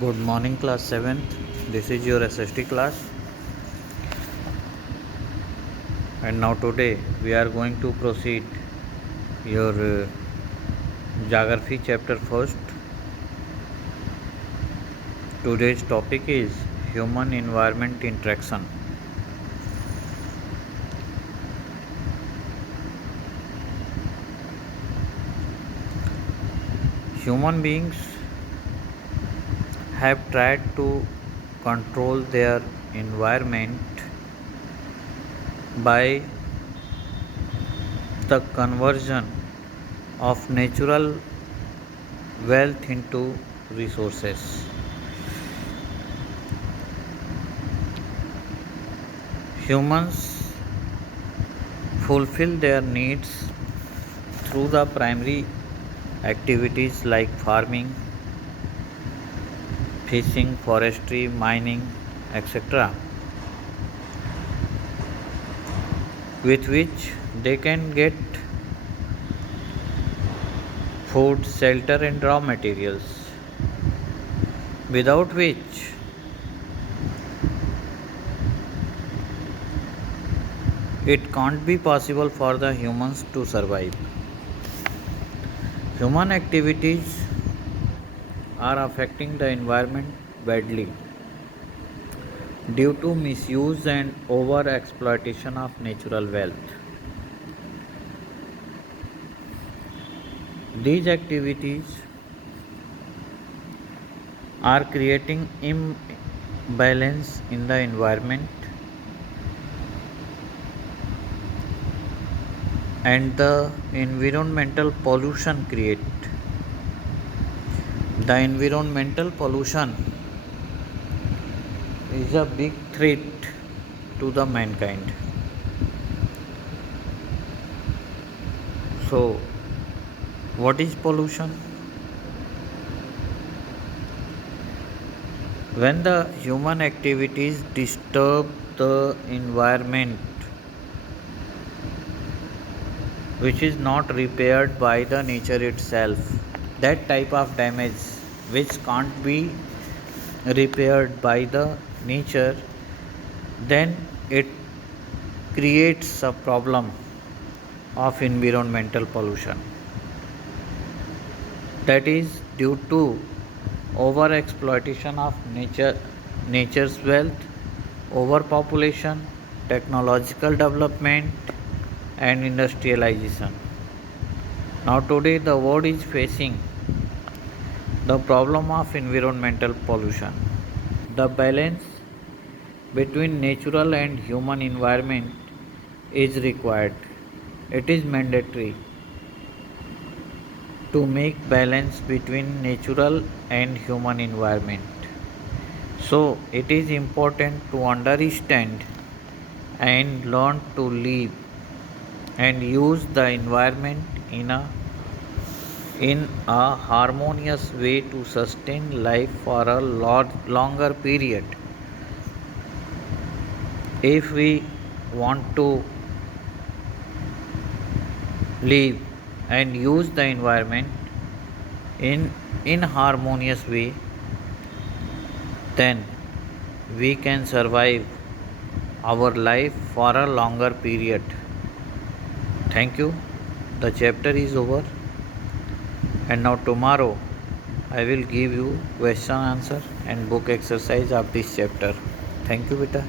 Good morning, class 7th. This is your SST class, and now today we are going to proceed your geography chapter first. Today's topic is human environment interaction. Human beings have tried to control their environment by the conversion of natural wealth into resources. Humans fulfill their needs through the primary activities like farming, fishing, forestry, mining, etc., with which they can get food, shelter, and raw materials, without which it can't be possible for the humans to survive. Human activities are affecting the environment badly due to misuse and over exploitation of natural wealth. These activities are creating imbalance in the environment, and the environmental pollution is a big threat to the mankind. So what is pollution? When the human activities disturb the environment, which is not repaired by the nature itself, that type of damage which can't be repaired by the nature, then it creates a problem of environmental pollution. That is due to over exploitation of nature's wealth, overpopulation, technological development, and industrialization. Now today the world is facing the problem of environmental pollution. The balance between natural and human environment is required. It is mandatory to make balance between natural and human environment. So it is important to understand and learn to live and use the environment in a harmonious way to sustain life for a longer period. If we want to live and use the environment in harmonious way, then we can survive our life for a longer period. Thank you. The chapter is over, and now tomorrow I will give you question answer and book exercise of this chapter. Thank you, beta.